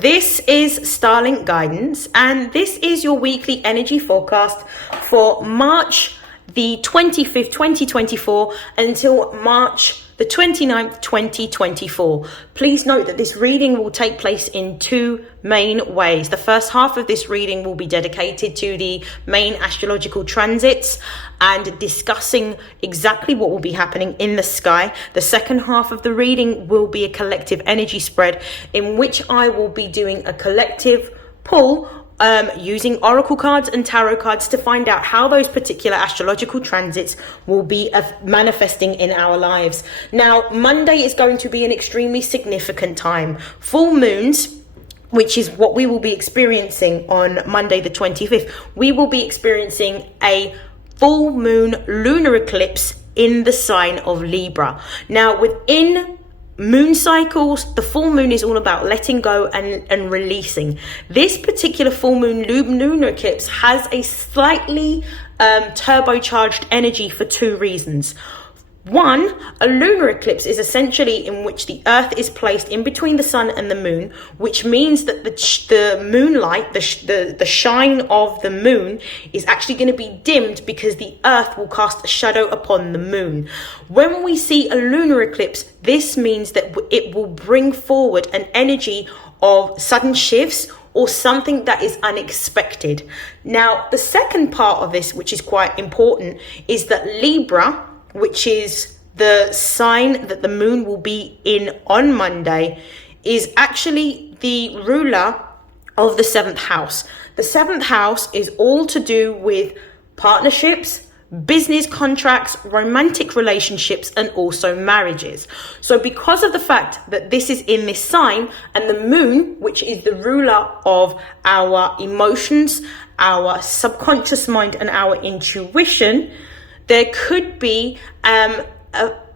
this is StarLink guidance, and this is your weekly energy forecast for March the 25th, 2024 until March the 29th, 2024. Please note that this reading will take place in two main ways. The first half of this reading will be dedicated to the main astrological transits and discussing exactly what will be happening in the sky. The second half of the reading will be a collective energy spread in which I will be doing a collective pull using oracle cards and tarot cards to find out how those particular astrological transits will be manifesting in our lives. Now, Monday is going to be an extremely significant time. Full moons, which is what we will be experiencing on Monday the 25th, we will be experiencing a full moon lunar eclipse in the sign of Libra. Now, within moon cycles, the full moon is all about letting go and releasing. This particular full moon lunar eclipse has a slightly turbocharged energy for two reasons. One, a lunar eclipse is essentially in which the earth is placed in between the sun and the moon, which means that the moonlight, the shine of the moon is actually going to be dimmed because the earth will cast a shadow upon the moon. When we see a lunar eclipse, this means that it will bring forward an energy of sudden shifts or something that is unexpected. Now, the second part of this, which is quite important, is that Libra, which is the sign that the moon will be in on Monday, is actually the ruler of the seventh house. The seventh house is all to do with partnerships, business contracts, romantic relationships, and also marriages. So because of the fact that this is in this sign, and the moon, which is the ruler of our emotions, our subconscious mind, and our intuition, there could be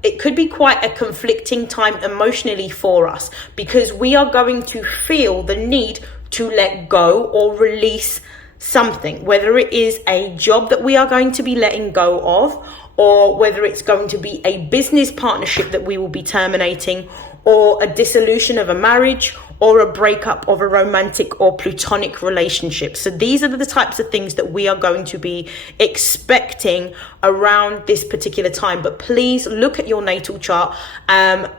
it could be quite a conflicting time emotionally for us, because we are going to feel the need to let go or release something, whether it is a job that we are going to be letting go of, or whether it's going to be a business partnership that we will be terminating, or a dissolution of a marriage, or a breakup of a romantic or platonic relationship. So these are the types of things that we are going to be expecting around this particular time. But please look at your natal chart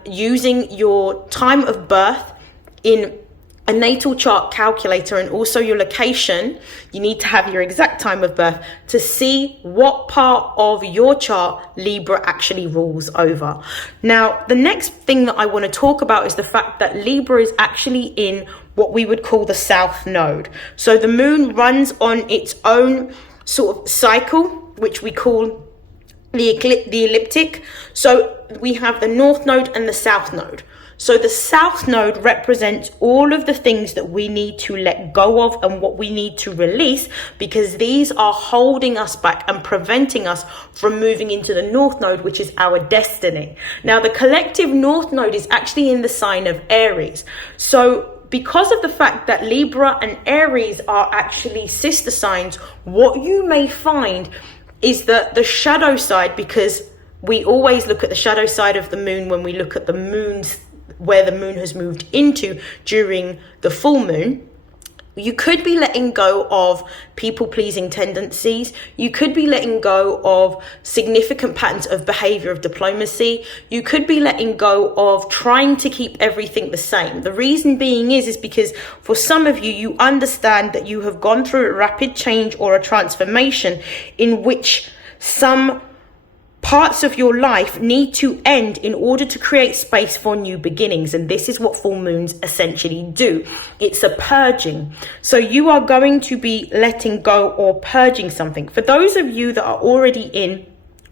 using your time of birth in a natal chart calculator, and also your location. You need to have your exact time of birth to see what part of your chart Libra actually rules over. Now, the next thing that I want to talk about is the fact that Libra is actually in what we would call the south node. So the moon runs on its own sort of cycle, which we call the ecliptic. So we have the north node and the south node. So the south node represents all of the things that we need to let go of and what we need to release, because these are holding us back and preventing us from moving into the north node, which is our destiny. Now, the collective north node is actually in the sign of Aries. So because of the fact that Libra and Aries are actually sister signs, what you may find is that the shadow side, because we always look at the shadow side of the moon when we look at the moon's where the moon has moved into during the full moon, you could be letting go of people-pleasing tendencies. You could be letting go of significant patterns of behavior of diplomacy. You could be letting go of trying to keep everything the same. The reason being is because for some of you, you understand that you have gone through a rapid change or a transformation in which some parts of your life need to end in order to create space for new beginnings. And this is what full moons essentially do. It's a purging. So you are going to be letting go or purging something. For those of you that are already in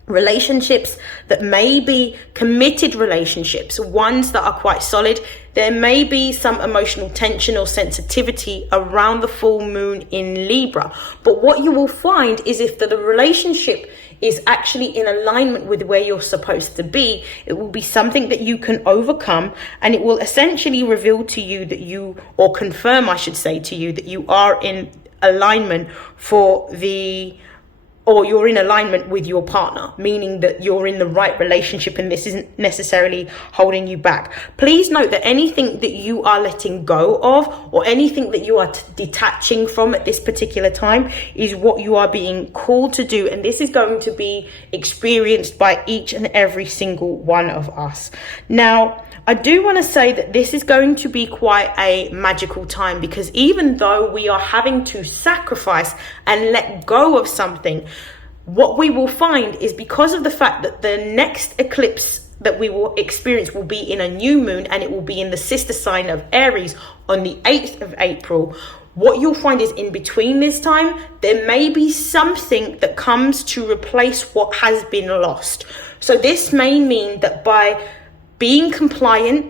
relationships that may be committed relationships, ones that are quite solid, there may be some emotional tension or sensitivity around the full moon in Libra. But what you will find is if the relationship is actually in alignment with where you're supposed to be, it will be something that you can overcome, and it will essentially reveal to you that you, or confirm, I should say to you, that you are in alignment for the or you're in alignment with your partner, meaning that you're in the right relationship and this isn't necessarily holding you back. Please note that anything that you are letting go of or anything that you are detaching from at this particular time is what you are being called to do. And this is going to be experienced by each and every single one of us. Now, I do want to say that this is going to be quite a magical time, because even though we are having to sacrifice and let go of something, what we will find is, because of the fact that the next eclipse that we will experience will be in a new moon, and it will be in the sister sign of Aries on the 8th of April, what you'll find is in between this time, there may be something that comes to replace what has been lost. So this may mean that by being compliant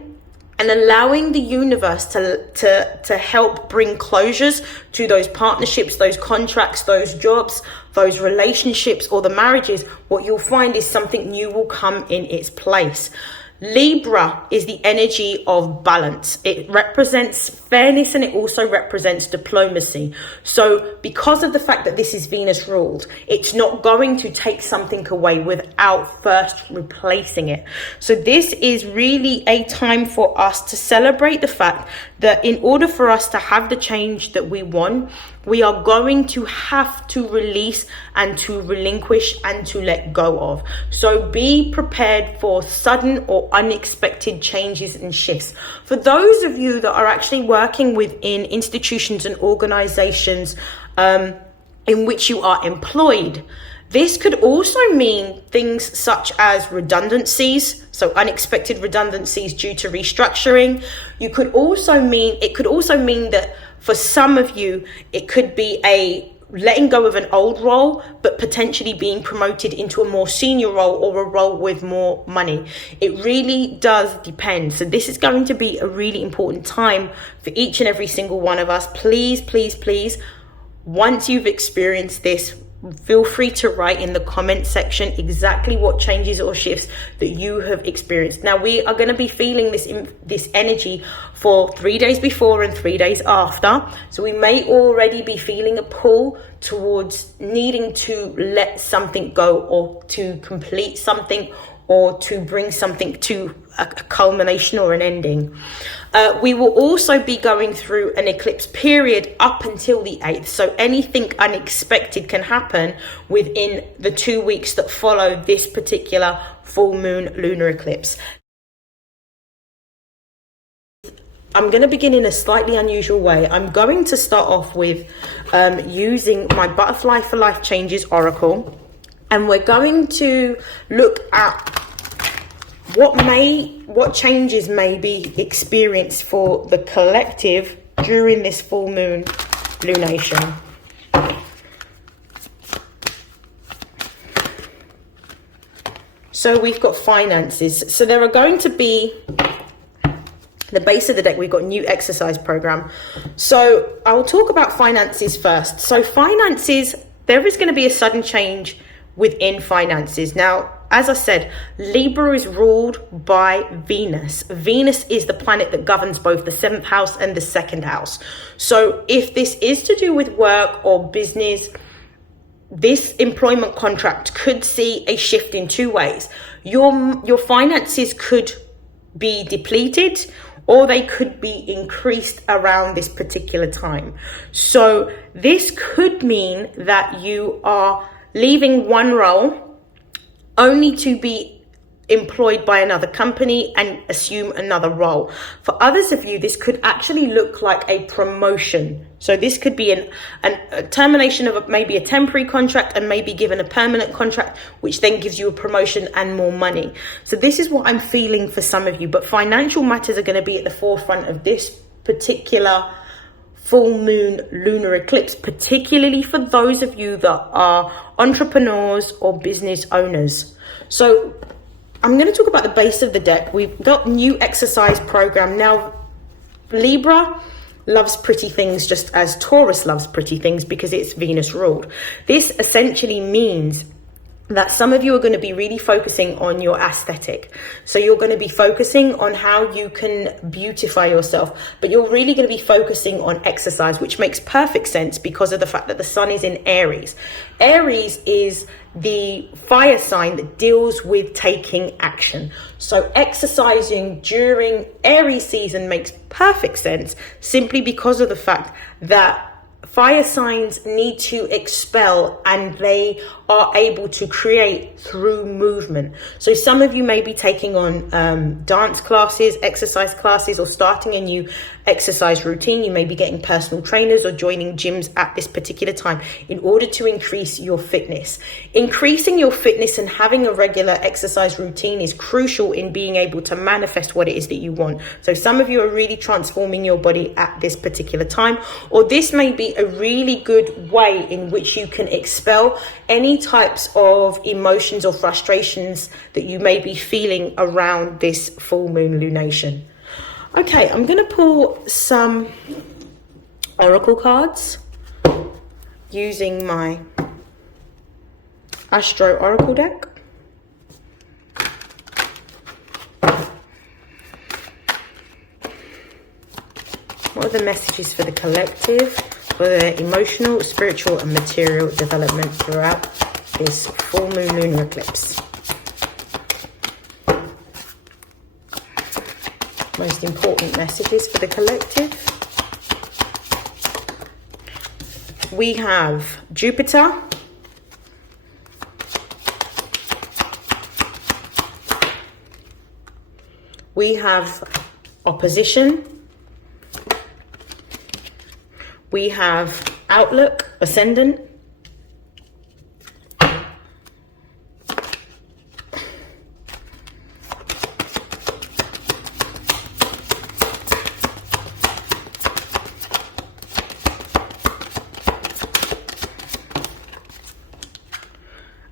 and allowing the universe to help bring closures to those partnerships, those contracts, those jobs, those relationships, or the marriages, what you'll find is something new will come in its place. Libra is the energy of balance. It represents fairness and it also represents diplomacy. So because of the fact that this is Venus ruled, it's not going to take something away without first replacing it. So this is really a time for us to celebrate the fact that in order for us to have the change that we want, we are going to have to release and to relinquish and to let go of. So be prepared for sudden or unexpected changes and shifts. For those of you that are actually working within institutions and organizations in which you are employed, this could also mean things such as redundancies, so unexpected redundancies due to restructuring. It could also mean that for some of you, it could be a letting go of an old role, but potentially being promoted into a more senior role or a role with more money. It really does depend. So this is going to be a really important time for each and every single one of us. Please, please, please, once you've experienced this, feel free to write in the comment section exactly what changes or shifts that you have experienced. Now, we are going to be feeling this energy for 3 days before and 3 days after. So we may already be feeling a pull towards needing to let something go, or to complete something, or to bring something to a culmination or an ending. We will also be going through an eclipse period up until the 8th. So anything unexpected can happen within the 2 weeks that follow this particular full moon lunar eclipse. I'm going to begin in a slightly unusual way. I'm going to start off with using my Butterfly for Life Changes Oracle. And we're going to look at what changes may be experienced for the collective during this full moon lunation. So we've got finances. So there are going to be, the base of the deck, we've got new exercise program. So I'll talk about finances first. So finances, there is going to be a sudden change within finances. Now, as I said, Libra is ruled by Venus. Venus is the planet that governs both the 7th house and the 2nd house. So if this is to do with work or business, this employment contract could see a shift in two ways. Your finances could be depleted, or they could be increased around this particular time. So this could mean that you are leaving one role only to be employed by another company and assume another role. For others of you, this could actually look like a promotion. So this could be a termination of maybe a temporary contract and maybe given a permanent contract, which then gives you a promotion and more money. So this is what I'm feeling for some of you, but financial matters are going to be at the forefront of this particular full moon lunar eclipse, particularly for those of you that are entrepreneurs or business owners. So I'm going to talk about the base of the deck. We've got new exercise program. Now, Libra loves pretty things just as Taurus loves pretty things because it's Venus ruled. This essentially means that some of you are going to be really focusing on your aesthetic. So you're going to be focusing on how you can beautify yourself, but you're really going to be focusing on exercise, which makes perfect sense because of the fact that the sun is in Aries. Aries is the fire sign that deals with taking action. So exercising during Aries season makes perfect sense simply because of the fact that fire signs need to expel, and they are able to create through movement. So some of you may be taking on dance classes, exercise classes, or starting a new exercise routine. You may be getting personal trainers or joining gyms at this particular time in order to increase your fitness. Increasing your fitness and having a regular exercise routine is crucial in being able to manifest what it is that you want. So some of you are really transforming your body at this particular time, or this may be a really good way in which you can expel any types of emotions or frustrations that you may be feeling around this full moon lunation. Okay, I'm going to pull some oracle cards using my Astro Oracle deck. What are the messages for the collective, for their emotional, spiritual, and material development throughout this full moon lunar eclipse? Most important messages for the collective. We have Jupiter, we have opposition, we have outlook, ascendant,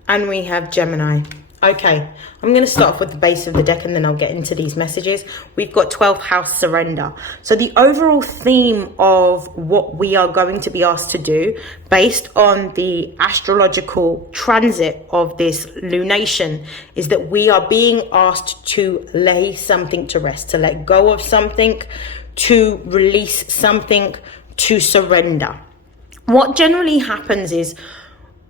and we have Gemini. Okay, I'm going to start off with the base of the deck and then I'll get into these messages. We've got 12th house surrender. So the overall theme of what we are going to be asked to do based on the astrological transit of this lunation is that we are being asked to lay something to rest, to let go of something, to release something, to surrender. What generally happens is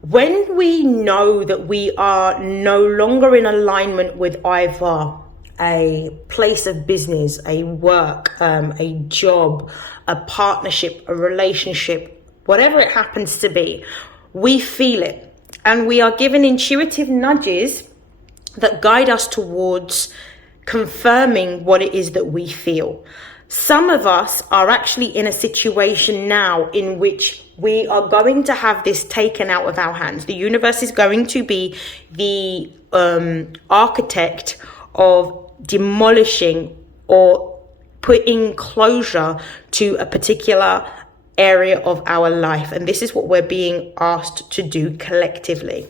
when we know that we are no longer in alignment with either a place of business, a work, a job, a partnership, a relationship, whatever it happens to be, we feel it. And we are given intuitive nudges that guide us towards confirming what it is that we feel. Some of us are actually in a situation now in which we are going to have this taken out of our hands. The universe is going to be the architect of demolishing or putting closure to a particular area of our life. And this is what we're being asked to do collectively.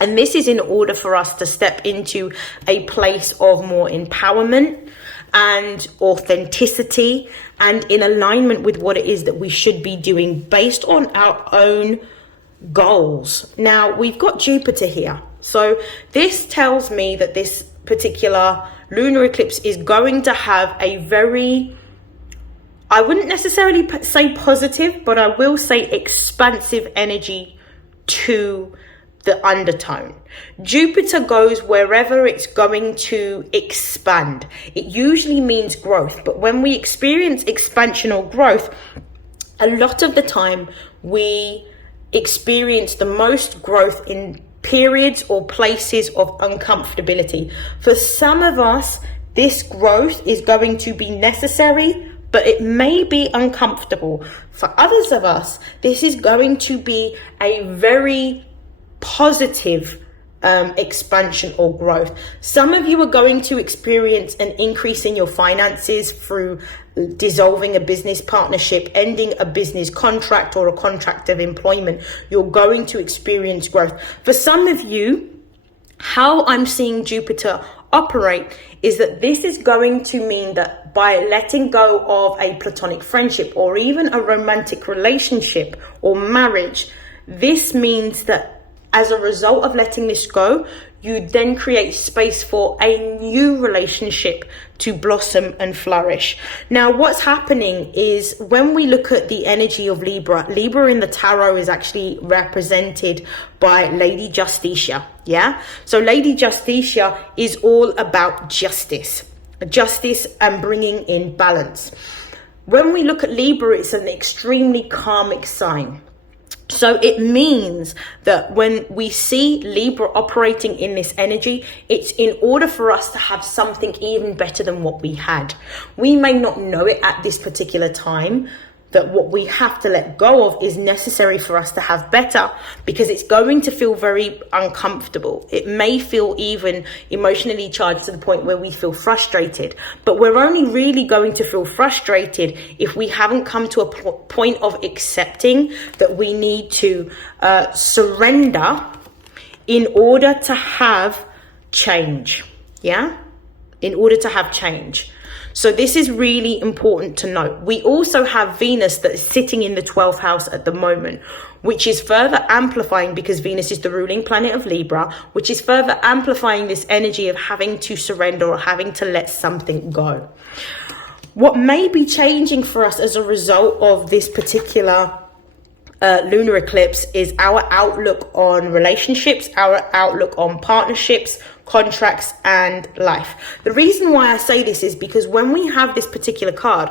And this is in order for us to step into a place of more empowerment and authenticity and in alignment with what it is that we should be doing based on our own goals. Now, we've got Jupiter here. So this tells me that this particular lunar eclipse is going to have a very, I wouldn't necessarily say positive, but I will say expansive energy to the undertone. Jupiter goes wherever it's going to expand. It usually means growth, but when we experience expansion or growth, a lot of the time we experience the most growth in periods or places of uncomfortability. For some of us, this growth is going to be necessary, but it may be uncomfortable. For others of us, this is going to be a very positive expansion or growth. Some of you are going to experience an increase in your finances through dissolving a business partnership, ending a business contract or a contract of employment. You're going to experience growth. For some of you, how I'm seeing Jupiter operate is that this is going to mean that by letting go of a platonic friendship or even a romantic relationship or marriage, this means that As a result of letting this go, you then create space for a new relationship to blossom and flourish. Now, what's happening is when we look at the energy of Libra in the tarot is actually represented by Lady Justitia. Yeah. So Lady Justitia is all about justice and bringing in balance. When we look at Libra, it's an extremely karmic sign. So it means that when we see Libra operating in this energy, it's in order for us to have something even better than what we had. We may not know it at this particular time, that what we have to let go of is necessary for us to have better, because it's going to feel very uncomfortable. It may feel even emotionally charged to the point where we feel frustrated, but we're only really going to feel frustrated if we haven't come to a point of accepting that we need to surrender in order to have change. Yeah? In order to have change. So this is really important to note. We also have Venus that is sitting in the 12th house at the moment, which is further amplifying, because Venus is the ruling planet of Libra, which is further amplifying this energy of having to surrender or having to let something go. What may be changing for us as a result of this particular lunar eclipse is our outlook on relationships, our outlook on partnerships, contracts, and life. The reason why I say this is because when we have this particular card,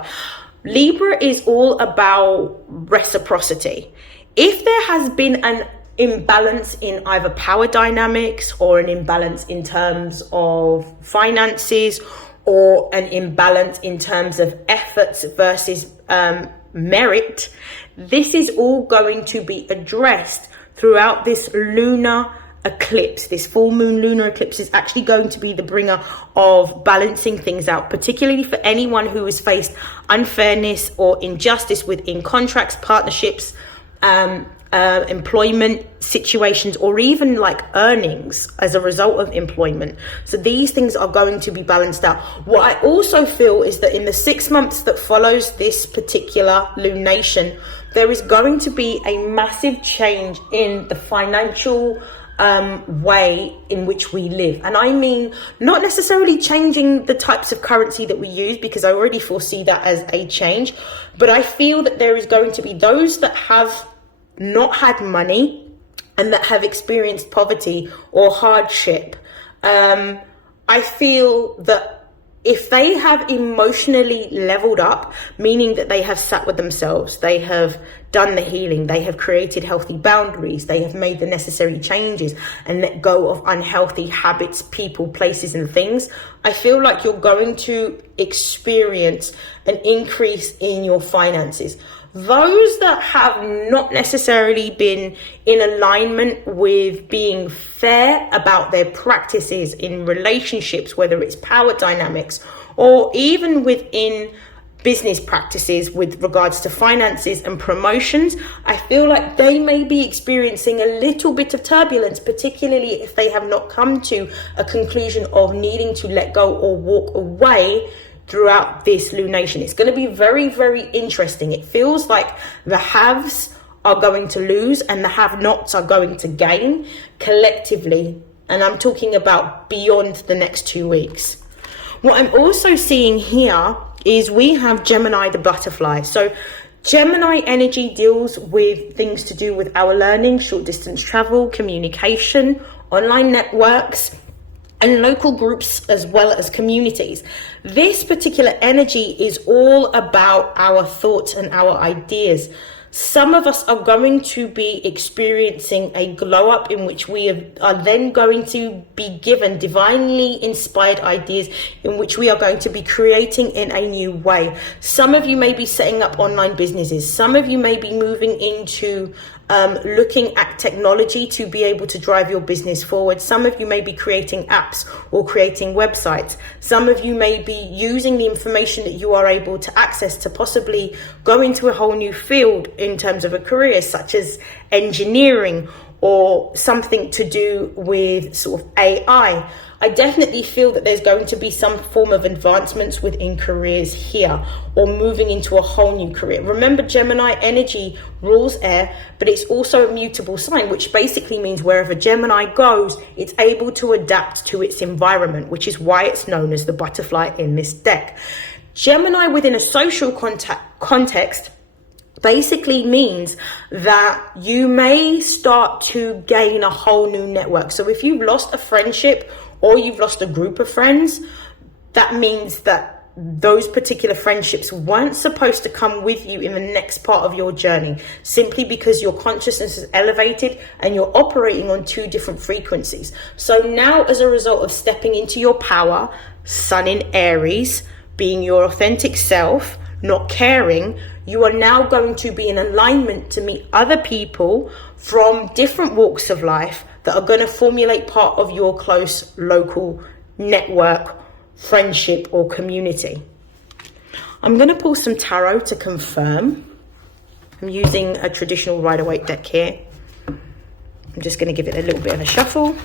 Libra is all about reciprocity. If there has been an imbalance in either power dynamics or an imbalance in terms of finances or an imbalance in terms of efforts versus merit, this is all going to be addressed throughout this lunar eclipse. This full moon lunar eclipse is actually going to be the bringer of balancing things out, particularly for anyone who has faced unfairness or injustice within contracts, partnerships, employment situations, or even like earnings as a result of employment. So these things are going to be balanced out. What I also feel is that in the 6 months that follows this particular lunation, there is going to be a massive change in the financial way in which we live. And I mean, not necessarily changing the types of currency that we use, because I already foresee that as a change, but I feel that there is going to be those that have not had money and that have experienced poverty or hardship. I feel that if they have emotionally leveled up, meaning that they have sat with themselves, they have done the healing, they have created healthy boundaries, they have made the necessary changes and let go of unhealthy habits, people, places and things, I feel like you're going to experience an increase in your finances. Those that have not necessarily been in alignment with being fair about their practices in relationships, whether it's power dynamics or even within business practices with regards to finances and promotions, I feel like they may be experiencing a little bit of turbulence, particularly if they have not come to a conclusion of needing to let go or walk away throughout this lunation. It's going to be very, very interesting. It feels like the haves are going to lose and the have-nots are going to gain collectively. And I'm talking about beyond the next 2 weeks. What I'm also seeing here is we have Gemini the butterfly. So Gemini energy deals with things to do with our learning, short distance travel, communication, online networks, and local groups as well as communities. This particular energy is all about our thoughts and our ideas. Some of us are going to be experiencing a glow up in which we are then going to be given divinely inspired ideas in which we are going to be creating in a new way. Some of you may be setting up online businesses. Some of you may be moving into looking at technology to be able to drive your business forward. Some of you may be creating apps or creating websites. Some of you may be using the information that you are able to access to possibly go into a whole new field in terms of a career, such as engineering or something to do with sort of AI. I definitely feel that there's going to be some form of advancements within careers here, or moving into a whole new career. Remember, Gemini energy rules air, but it's also a mutable sign, which basically means wherever Gemini goes, it's able to adapt to its environment, which is why it's known as the butterfly in this deck. Gemini within a social context basically means that you may start to gain a whole new network. So if you've lost a friendship or you've lost a group of friends, that means that those particular friendships weren't supposed to come with you in the next part of your journey, simply because your consciousness is elevated and you're operating on two different frequencies. So now, as a result of stepping into your power, Sun in Aries, being your authentic self, not caring, you are now going to be in alignment to meet other people from different walks of life that are going to formulate part of your close local network, friendship, or community. I'm going to pull some tarot to confirm. I'm using a traditional Rider-Waite deck here. I'm just going to give it a little bit of a shuffle.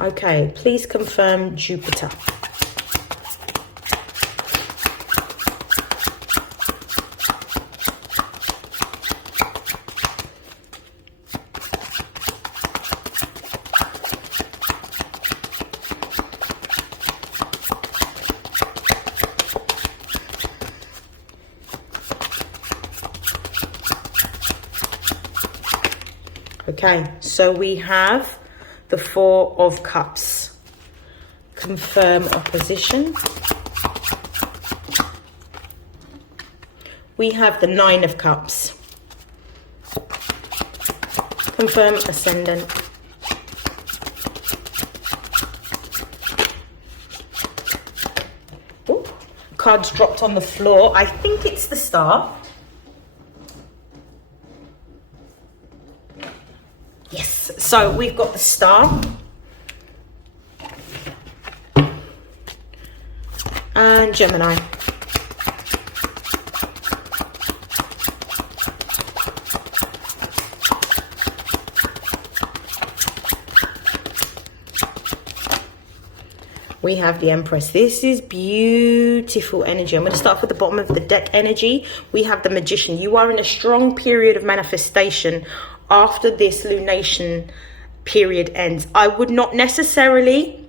Okay, please confirm Jupiter. Okay, so we have the Four of Cups. Confirm opposition. We have the Nine of Cups. Confirm ascendant. Ooh, cards dropped on the floor. I think it's the Star. Yes, so we've got the Star. And Gemini. We have the Empress. This is beautiful energy. I'm going to start with the bottom of the deck energy. We have the Magician. You are in a strong period of manifestation after this lunation period ends. I would not necessarily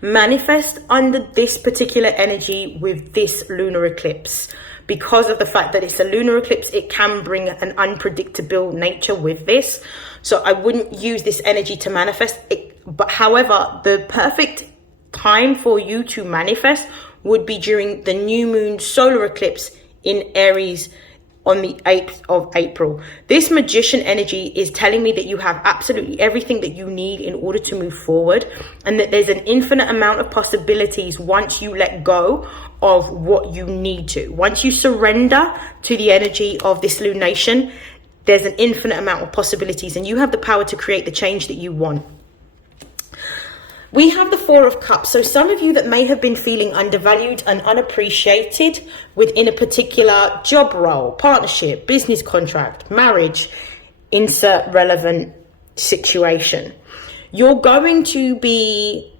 manifest under this particular energy with this lunar eclipse, because of the fact that it's a lunar eclipse. It can bring an unpredictable nature with this, so I wouldn't use this energy to manifest it. But however, the perfect time for you to manifest would be during the new moon solar eclipse in Aries on the 8th of April. This Magician energy is telling me that you have absolutely everything that you need in order to move forward, and that there's an infinite amount of possibilities once you let go of what you need to. Once you surrender to the energy of this lunation, there's an infinite amount of possibilities, and you have the power to create the change that you want. We have the Four of Cups. So some of you that may have been feeling undervalued and unappreciated within a particular job role, partnership, business contract, marriage, insert relevant situation. You're going to be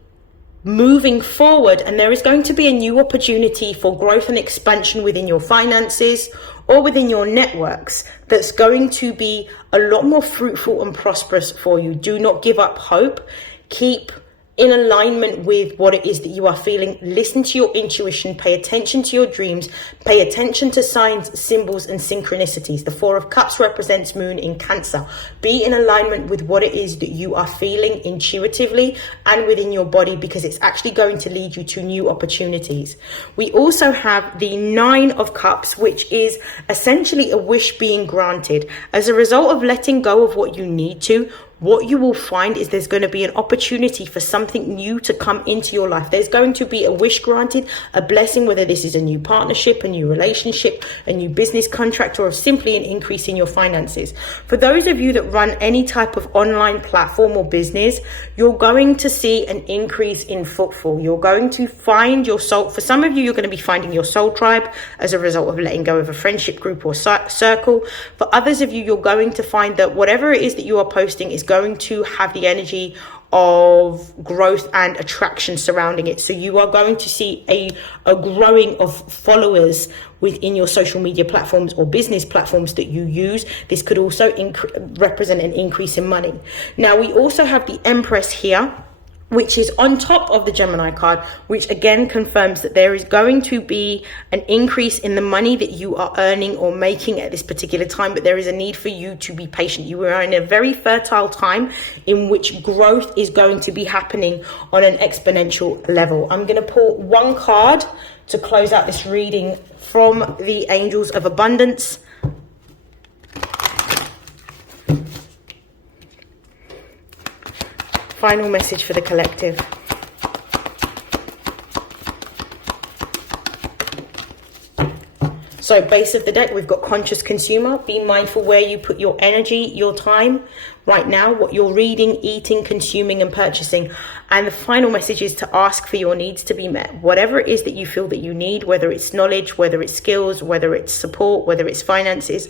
moving forward, and there is going to be a new opportunity for growth and expansion within your finances or within your networks that's going to be a lot more fruitful and prosperous for you. Do not give up hope. Keep in alignment with what it is that you are feeling. Listen to your intuition, pay attention to your dreams, pay attention to signs, symbols, and synchronicities. The Four of Cups represents Moon in Cancer. Be in alignment with what it is that you are feeling intuitively and within your body, because it's actually going to lead you to new opportunities. We also have the Nine of Cups, which is essentially a wish being granted. As a result of letting go of what you need to, what you will find is there's going to be an opportunity for something new to come into your life. There's going to be a wish granted, a blessing, whether this is a new partnership, a new relationship, a new business contract, or simply an increase in your finances. For those of you that run any type of online platform or business, you're going to see an increase in footfall. You're going to find your soul. For some of you, you're going to be finding your soul tribe as a result of letting go of a friendship group or circle. For others of you, you're going to find that whatever it is that you are posting is going to have the energy of growth and attraction surrounding it. So you are going to see a growing of followers within your social media platforms or business platforms that you use. This could also represent an increase in money. Now, we also have the Empress here, which is on top of the Gemini card, which again confirms that there is going to be an increase in the money that you are earning or making at this particular time, but there is a need for you to be patient. You are in a very fertile time in which growth is going to be happening on an exponential level. I'm going to pull one card to close out this reading from the Angels of Abundance. Final message for the collective. So base of the deck, we've got conscious consumer. Be mindful where you put your energy, your time right now, what you're reading, eating, consuming and purchasing. And the final message is to ask for your needs to be met. Whatever it is that you feel that you need, whether it's knowledge, whether it's skills, whether it's support, whether it's finances,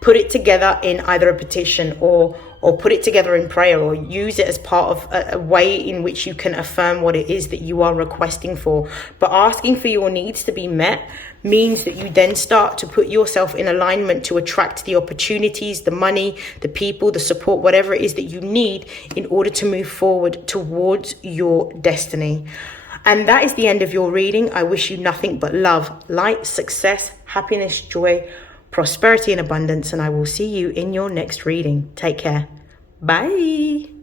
put it together in either a petition or put it together in prayer, or use it as part of a way in which you can affirm what it is that you are requesting for. But asking for your needs to be met means that you then start to put yourself in alignment to attract the opportunities, the money, the people, the support, whatever it is that you need in order to move forward towards your destiny. And that is the end of your reading. I wish you nothing but love, light, success, happiness, joy, prosperity and abundance, and I will see you in your next reading. Take care. Bye.